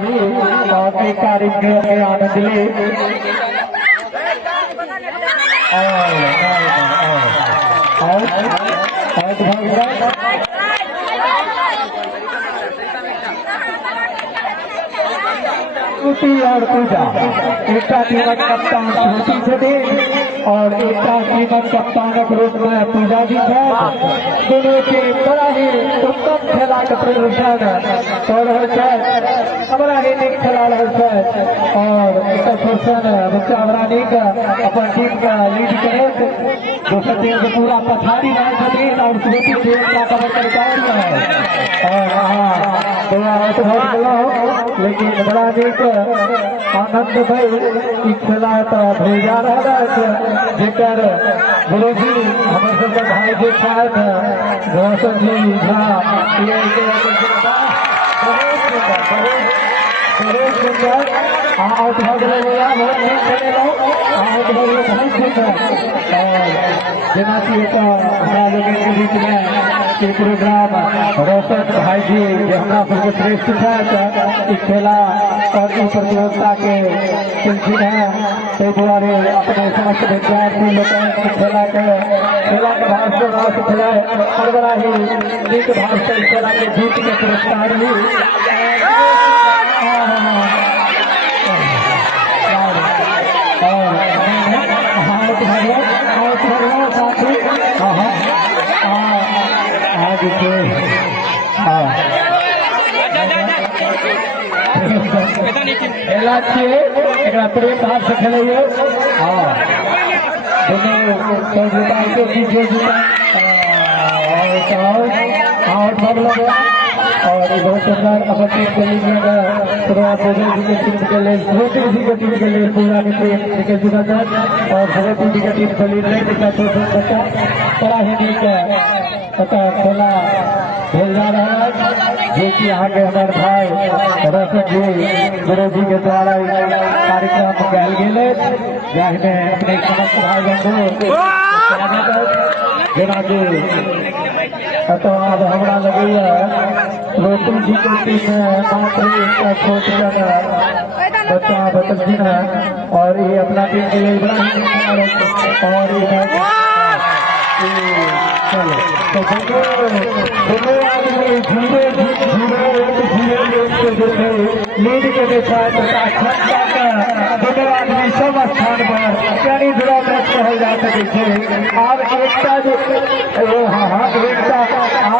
और एक कार्यक्रम में आनंद ले और पूजा एकटा टीमक कप्तान छोटी छे और एकटा टीमक कप्तान रूप में पूजा जी है। दोनों के बड़ा ही उत्तम खेला के प्रदर्शन कर रहे हैं, बड़ा ही नीक खेला रहे हैं और बच्चा बड़ा नीक अपन टीम का लीड करे। दोसर टीम के पूरा पछाड़ी रहे छथिन और छोटी टीम का कवर लेकिन बड़ा नीक आनंद भाई खेला तो भेजा रहा जेकर विरोधी हमारे सबके भाई जे छथि रोशन जी झा बहुत सुंदर आउट भऽ गेलै बहुत नीक खेलेलहुँ आउट भऽ गेलै बहुत सुंदर जेनाकि हमरा लोगन के बीच में प्रोग्राम रोशन भाई जी जे हमरा सबके श्रेष्ठ छथि खेला और इस प्रतियोगिता के सिलसिले है ताहि दुआरे अपने समस्त विद्यार्थी लोग खेला के भाव से रस खेला और बड़ा ही नीक भाव से खेला के जीत के पुरस्कार ली। प्रेम भाव से खेलिए और बहुत सुंदर अपन टीम के लिए शुरुआत जी के टीम के लिए जी के टीम के लिए पूरा निकल चुका था और भगवती जी के टीम के लिए बड़ा ही नीक खेला खेल जा रहा है जो कि यहाँ के हमारे भाई रोशन जी गुरु जी के द्वारा कार्यक्रम कल गए जाहिर अपने समस्त भाई बंधु जेना तो अब हमारा लगे रोशन जी के टीम मात्र छोट बच्चा बतल जी है और ये अपना टीम के लिए बड़ा और चलो तो दोनों आदमी धीरे लीड के साथ दोनों आदमी सब स्थान पर कई दूर कहल जा सके। और एकता जो हाँ एकता